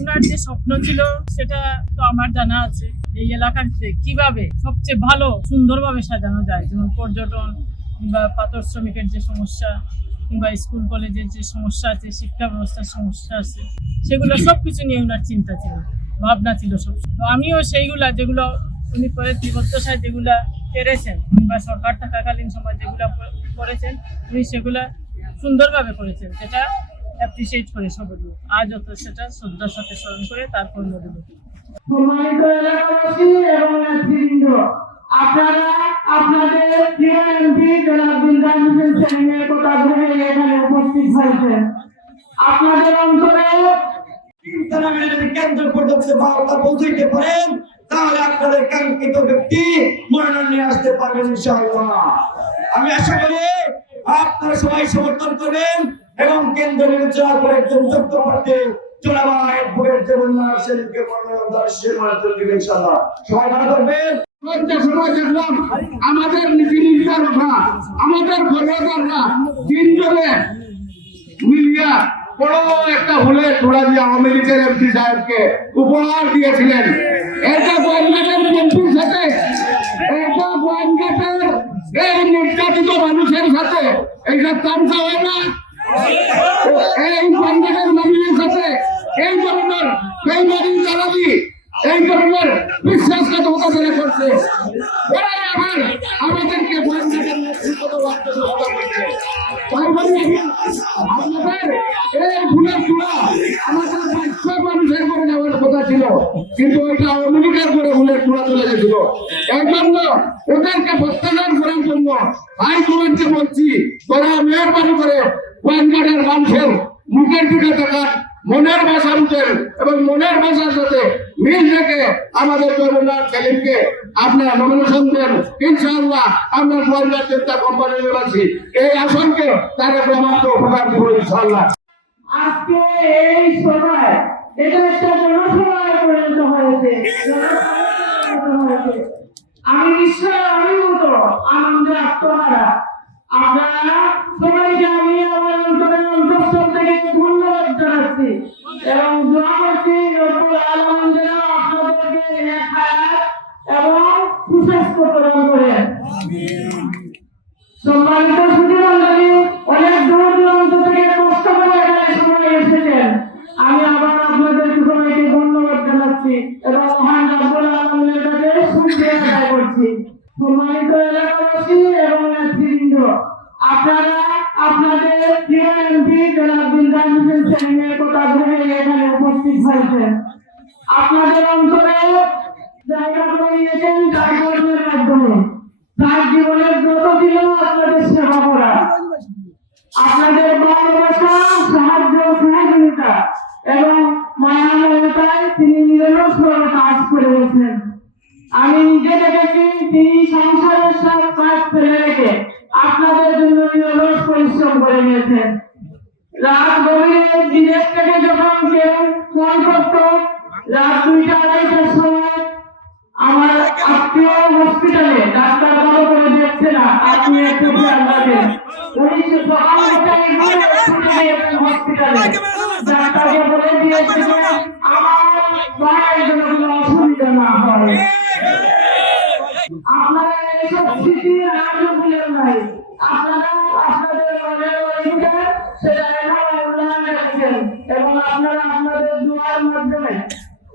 ওনার যে স্বপ্ন ছিল, সেটা তো আমার জানা আছে। এই সবচেয়ে ভালো, সুন্দরভাবে সাজানো যায়? যেমন পর্যটন কিংবা যে সমস্যা, কিংবা স্কুল, কলেজের যে সমস্যা আছে, শিক্ষা ব্যবস্থার সমস্যা আছে, সেগুলো সব কিছু নিয়ে ওনার চিন্তা ছিল, ভাবনা ছিল সব তো আমিও সেইগুলা যেগুলো উনি করে বিভত্তসায় যেগুলা পেরেছেন কিংবা সরকার থাকাকালীন সময় যেগুলা করেছেন, উনি সেগুলা সুন্দরভাবে করেছেন, যেটা অ্যাপ্রিসিয়েট করে সবাই। আজ অত সেটা শ্রদ্ধার সাথে স্মরণ করে তারপর নদী সম্মানিত এলাকাবাসী এবং নেতৃবৃন্দ, আপনারা আপনাদের প্রিয় কথা এখানে উপস্থিত হয়েছেন। আপনাদের কেন্দ্র পর্যন্ত বার্তা পৌঁছাইতে পারেন। তাহলে আপনাদের কাঙ্ক্ষিত ব্যক্তি মনোনয়ন নিয়ে আসতে পারবেন আমি আশা করি আপনারা সবাই সমর্থন করবেন এবং কেন্দ্র বিবেচনা করে একজন যোগ্য প্রার্থী চোরাবা অ্যাডভোকেট জগন্নাথ সেনকে মনোনয়ন দেওয়ার সিদ্ধান্ত দিবেন ইনশাআল্লাহ। সবাই ভালো আমাদের বড় একটা হলে তোলা দিয়ে আওয়ামী লীগের এমপি সাহেবকে উপহার দিয়েছিলেন। এটা গোয়েন্দাদের এমপির সাথে এটা গোয়েন্দাদের এই নির্যাতিত মানুষের সাথে এইটা তামসা হয় না, এই গোয়েন্দাদের মানুষের সাথে, এই ধরনের বেইমানি চালাবি এই ধরনের বিশ্বাসঘাতকতা যারা করছে এরাই আবার আমাদেরকে গোয়েন্দাদের নেতৃত্ব তার মানে আপনাদের এই ফুলের চূড়া আমাদের বাক্য মানুষের করে যাওয়ার কথা ছিল কিন্তু ওইটা আওয়ামী লীগের করে ফুলের চূড়া চলে গেছিল এই জন্য ওদেরকে প্রত্যাখ্যান করার জন্য হাইকমান্ডকে বলছি তোরা মেহরবানি করে গোয়েন্দাদের মানুষের মুখের দিকে তাকান মনের ভাষা বুঝেন এবং মনের ভাষার সাথে মিল রেখে আমাদের জগন্নাথ সেলিমকে আপনারা নমিনেশন দেন। ইনশাআল্লাহ আমরা গোয়েন্দা চিন্তা কোম্পানির আছি এই আসনকে তারা প্রমাণকে উপকার দিব ইনশাআল্লাহ। আজকে এই সময় এটা একটা জনসভায় পরিণত হয়েছে। আমি নিশ্চয় অভিভূত আনন্দে আত্মহারা। আপনারা আপনাদের অন্তরে হসপিটালে ডাক্তার ভালো করে দেখছে না, আপনি একটু খেয়াল রাখেন। উনি সে সকাল হসপিটালে ডাক্তারকে বলে দিয়েছে আমার মায়ের কোনো অসুবিধা না হয়। আপনারা এইসব স্মৃতি আজও ভুলেন নাই। আপনারা আপনাদের সেটা এভাবে উন্নয়ন রেখেছেন এবং আপনারা আপনাদের দোয়ার মাধ্যমে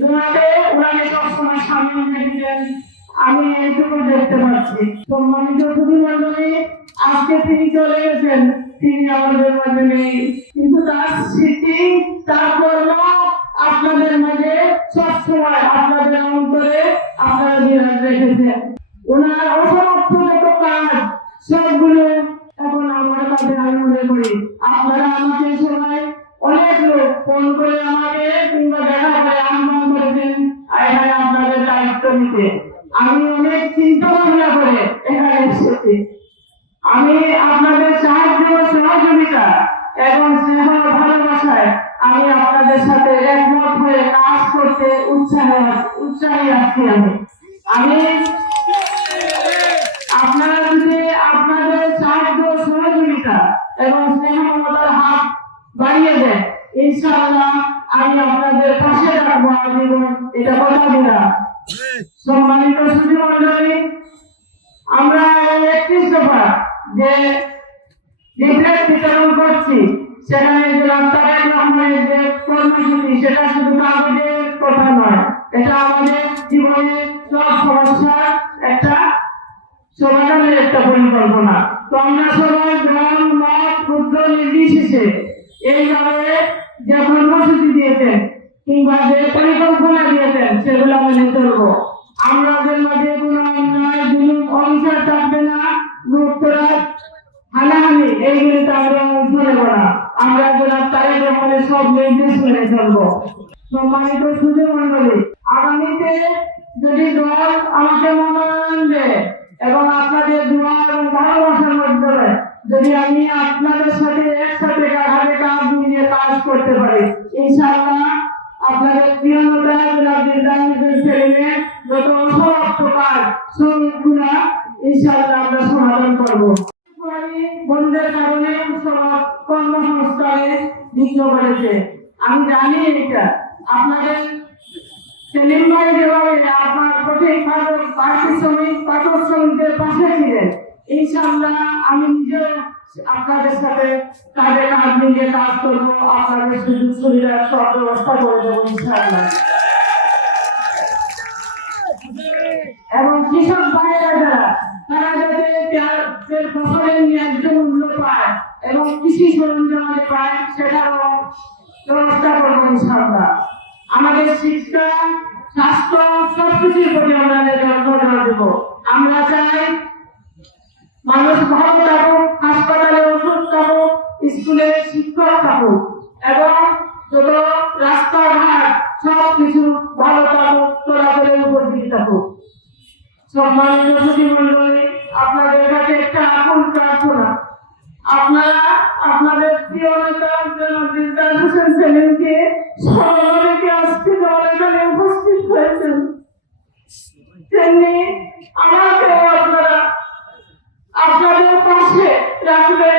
দোয়াতে ওনাকে সবসময় সামনে রেখেছেন। আমি এইটুকু দেখতে পাচ্ছি। সম্মানিত মন্ডলী আজকে তিনি চলে গেছেন। তিনি আমাদের মাঝে নেই। কিন্তু তার স্মৃতি, তার কর্ম আপনাদের মাঝে সবসময়, আপনাদের অন্তরে আপনারা বিরাজ রেখেছেন। ওনার অসমাপ্ত যত কাজ, সবগুলো এখন আমার কাছে আমি মনে করি, আপনারা আমাকে সবাই অনেক লোক ফোন করে আমাকে কিংবা দেখা করে আহ্বান করেছেন। এখানে আপনাদের দায়িত্ব নিতে। আমি অনেক চিন্তা ভাবনা করে এখানে এসেছি। আমি আপনাদের সাহায্য সহযোগিতা এবং স্নেহ ভালোবাসায় আমি আপনাদের সাথে একমত হয়ে কাজ করতে উৎসাহ, উৎসাহী আছি আমি। আমি আপনারা যদি আপনাদের সাহায্য সহযোগিতা এবং স্নেহ মমতার হাত বাড়িয়ে দেয় ইনশাআল্লাহ আমি আপনাদের পাশে থাকব আজীবন। এটা কথা বলা। সম্মানিত সুধী মন্ডলী আমরা একত্রিশ দফা যে লিফলেট বিতরণ করছি, সেখানে যে তারেক রহমানের যে কর্মসূচি, সেটা শুধু কাগজের কথা নয়, এটা আমাদের জীবনের সব সমস্যার একটা সমাধানের একটা পরিকল্পনা। তো আমরা সবাই গ্রাম মত ক্ষুদ্র, নির্বিশেষে এইভাবে যে কর্মসূচি দিয়েছেন কিংবা যে পরিকল্পনা দিয়েছেন, সেগুলো মেনে চলবো আমাদের মাঝে কোনো অন্যায় জুলুম অহিংসা থাকবে না। হানাহানি আমরা অংশ সব মেনে সম্মানিত সুযোগ মন্ডলী আগামীতে যদি দল আমাকে মনোনয়ন দেয় এবং আপনাদের দোয়া এবং ভালোবাসার মাধ্যমে যদি আমি আপনাদের সাথে একসাথে কাঁধে কাঁধ মিলিয়ে কাজ করতে পারি, ইনশাআল্লাহ আপনাদের ছেলে যত অসমাপ্ত কাজ সবগুলা ইনশাআল্লাহ আমরা সমাধান বন্ধের কারণে কর্মসংস্থানে আমি জানি এটা। আপনাদের সেলিম ভাই যেভাবে আপনার কঠিন পাথর পার্টি শ্রমিক পাথর শ্রমিকদের পাশে ছিলেন, ইনশাআল্লাহ আমি আপনাদের সাথে কাঁধে কাঁধ মিলিয়ে কাজ করব, আপনাদের সুযোগ সুবিধার সব ব্যবস্থা করে দেবো, ইনশাআল্লাহ। এবং কৃষক ভাইয়েরা যারা, তারা ফসলের ন্যায্য মূল্য পায় এবং কৃষি সরঞ্জাম পায়, সেটারও ব্যবস্থা করব, ইনশাআল্লাহ। আমাদের শিক্ষা, স্বাস্থ্য, সবকিছুর প্রতি আমরা নজর দেব। আমরা চাই মানুষ ভালো স্কুলে শিক্ষক থাকুক এবং যত রাস্তাঘাট সব কিছু ভালো থাকুক চলাচলের উপযোগী থাকুক। সম্মানিত আপনাদের কাছে একটা প্রার্থনা। আপনারা, আপনাদের প্রিয় নেতা দিলদার হোসেন সেলিমকে এখানে উপস্থিত হয়েছেন। তেমনি আমাকেও আপনারা, আপনাদের পাশে রাখবেন।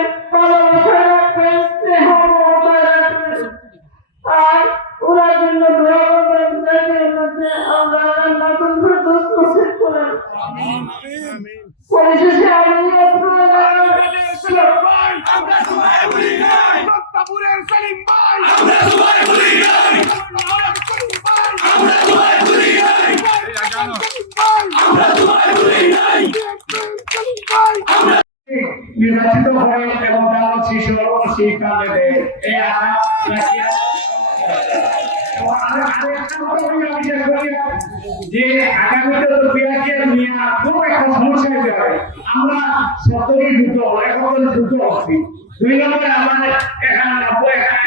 নির্বাচিত হয়ে এবং তার শিশু আমরা সত্তরই দ্রুত একাত্তর দ্রুত হচ্ছি দুই নম্বরে আমার এখানে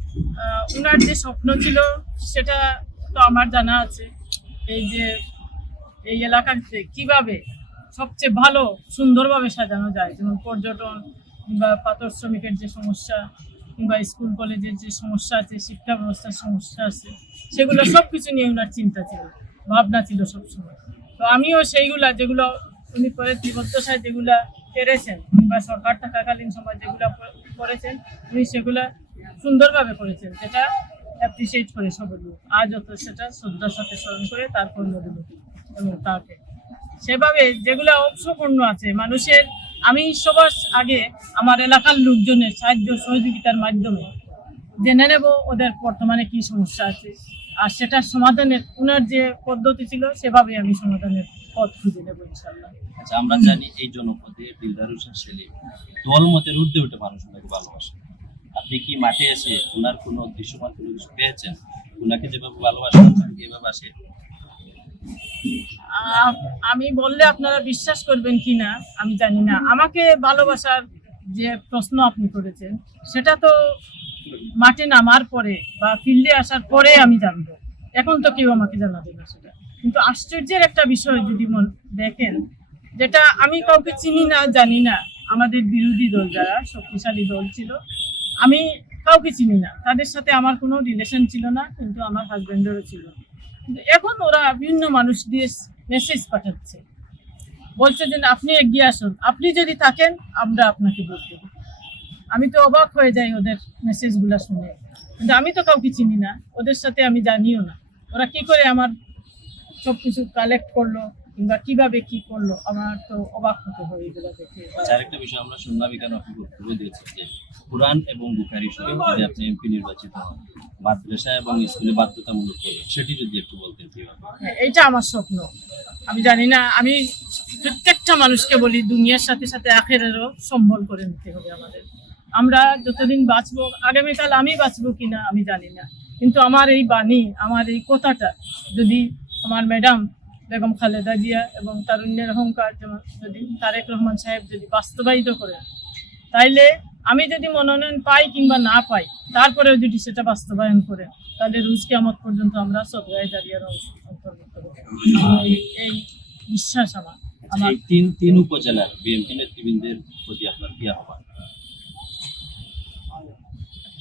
ওনার যে স্বপ্ন ছিল, সেটা তো আমার জানা আছে। এই যে এই এলাকাতে কীভাবে সবচেয়ে ভালো, সুন্দরভাবে সাজানো যায়, যেমন পর্যটন কিংবা পাথর শ্রমিকের যে সমস্যা, কিংবা স্কুল, কলেজের যে সমস্যা আছে, শিক্ষা ব্যবস্থার সমস্যা আছে, সেগুলো সব কিছু নিয়ে ওনার চিন্তা ছিল, ভাবনা ছিল সবসময়। তো আমিও সেইগুলা, যেগুলো উনি করে বিবদ্ধসায় যেগুলা পেরেছেন, কিংবা সরকার থাকাকালীন সময় যেগুলো করেছেন, উনি সেগুলা সুন্দরভাবে করেছেন। যেটা অ্যাপ্রিসিয়েট করে সবাই আজও তো সেটা শ্রদ্ধার সাথে স্মরণ করে তারপর দেব এবং তাকে। সেভাবে যেগুলো অংশপূর্ণ আছে, মানুষের, আমি সবার আগে আমার এলাকার লোকজনের সাহায্য, সহযোগিতার মাধ্যমে জেনে নেব ওদের বর্তমানে কি সমস্যা আছে। আর সেটার সমাধানের ওনার যে পদ্ধতি ছিল, সেভাবে আমি সমাধানের পথ খুঁজে নেব ইনশাল্লাহ আচ্ছা আমরা জানি এই জনপদে দিলদার হোসেন সেলিম দল মতের ঊর্ধ্বে উঠে মানুষ ওনাকে ভালোবাসে। আপনি কি মাঠে এসে ওনার কোনো দৃশ্যমান কোনো কিছু পেয়েছেন? ওনাকে যেভাবে ভালোবাসেন, আপনাকে এভাবে আসে? আমি বললে আপনারা বিশ্বাস করবেন কি না, আমি জানি না। আমাকে ভালোবাসার যে প্রশ্ন আপনি করেছেন, সেটা তো মাঠে নামার পরে বা ফিল্ডে আসার পরে আমি জানব। এখন তো কেউ আমাকে জানাবে না সেটা। কিন্তু আশ্চর্যের একটা বিষয় যদি দেখেন, যেটা আমি কাউকে চিনি না, জানি না, আমাদের বিরোধী দল যারা, শক্তিশালী দল ছিল আমি কাউকে চিনি না। তাদের সাথে আমার কোনো রিলেশন ছিল না, কিন্তু আমার হাজবেন্ডেরও ছিল। এখন ওরা বিভিন্ন মানুষ দিয়ে মেসেজ পাঠাচ্ছে। বলছে যে, আপনি এগিয়ে আসুন। আপনি যদি থাকেন, আমরা আপনাকে দেবো। আমি তো অবাক হয়ে যাই ওদের মেসেজগুলো শুনে। কিন্তু আমি তো কাউকে চিনি না। ওদের সাথে আমি জানিও না। ওরা কি করে আমার সব কিছু কালেক্ট করল? কিংবা কীভাবে কি করল আমার তো অবাক হতে হয় এগুলো দেখে। আচ্ছা আরেকটা বিষয় আমরা শুনলাম এখানে আপনি বক্তব্য দিয়েছেন যে কোরআন এবং বুখারি শরীফ যদি আপনি এমপি নির্বাচিত হন মাদ্রাসা এবং স্কুলে বাধ্যতামূলক করবেন সেটি যদি একটু বলতেন হ্যাঁ, এইটা আমার স্বপ্ন। আমি জানি না আমি প্রত্যেকটা মানুষকে বলি দুনিয়ার সাথে সাথে আখেরেরও সম্বল করে নিতে হবে আমাদের। আমরা যতদিন বাঁচবো আগামীকাল আমি বাঁচবো কিনা আমি জানি না। কিন্তু আমার এই বাণী আমার এই কথাটা যদি আমার ম্যাডাম বেগম খালেদা জিয়া এবং তারুণ্যের অহংকার যেমন যদি তারেক রহমান সাহেব যদি বাস্তবায়িত করেন তাইলে আমি যদি মনোনয়ন পাই কিংবা না পাই তারপরেও যদি সেটা বাস্তবায়ন করে তাহলে রুজকে কেমত পর্যন্ত আমরা সদরায় দাঁড়িয়ে অন্তর্ভুক্ত এই- বিশ্বাস আমার আমার তিন তিন উপজেলার বিএনপি নেতৃবৃন্দের প্রতি আপনার কি আহ্বান?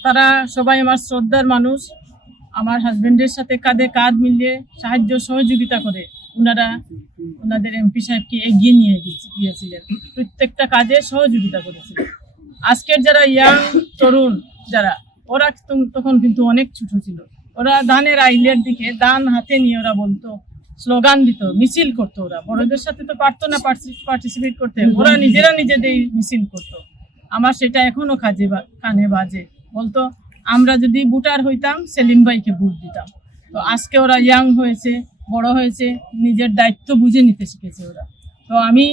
তারা সবাই আমার শ্রদ্ধার মানুষ আমার হাজবেন্ডের সাথে কাঁধে কাঁধ মিলিয়ে সাহায্য সহযোগিতা করে। ওনারা ওনাদের এমপি সাহেবকে এগিয়ে নিয়ে গিয়ে- গিয়েছিলেন। প্রত্যেকটা কাজে সহযোগিতা করেছিলেন। আজকের যারা ইয়াং তরুণ, যারা, ওরা তখন কিন্তু অনেক ছোট ছিল। ওরা ধানের আইলের দিকে দান হাতে নিয়ে ওরা বলতো, স্লোগান দিত, মিছিল করতো ওরা। বড়দের সাথে তো পারতো না পার্টিসিপেট করতে। ওরা নিজেরা নিজেদের মিছিল করতো। আমার সেটা এখনও কাজে কানে বাজে। বলতো, আমরা যদি বুটার হইতাম, সেলিম ভাইকে ভোট দিতাম। তো আজকে ওরা ইয়াং হয়েছে। বড় হয়েছে, নিজের দায়িত্ব বুঝে নিতে শিখেছে ওরা। তো আমি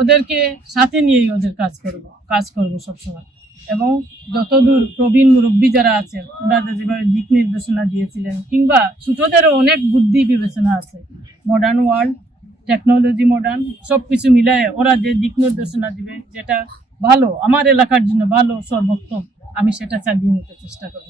ওদেরকে সাথে নিয়েই ওদের কাজ করব কাজ করব সবসময়। এবং যতদূর প্রবীণ মুরব্বী যারা আছেন ওনারা যেভাবে দিক নির্দেশনা দিয়েছিলেন, কিংবা ছোটদেরও অনেক বুদ্ধি বিবেচনা আছে। মডার্ন ওয়ার্ল্ড টেকনোলজি মডার্ন সব কিছু মিলায় ওরা যে দিক নির্দেশনা দিবে, যেটা ভালো, আমার এলাকার জন্য ভালো, সর্বোত্তম, আমি সেটা চালিয়ে নিতে চেষ্টা করব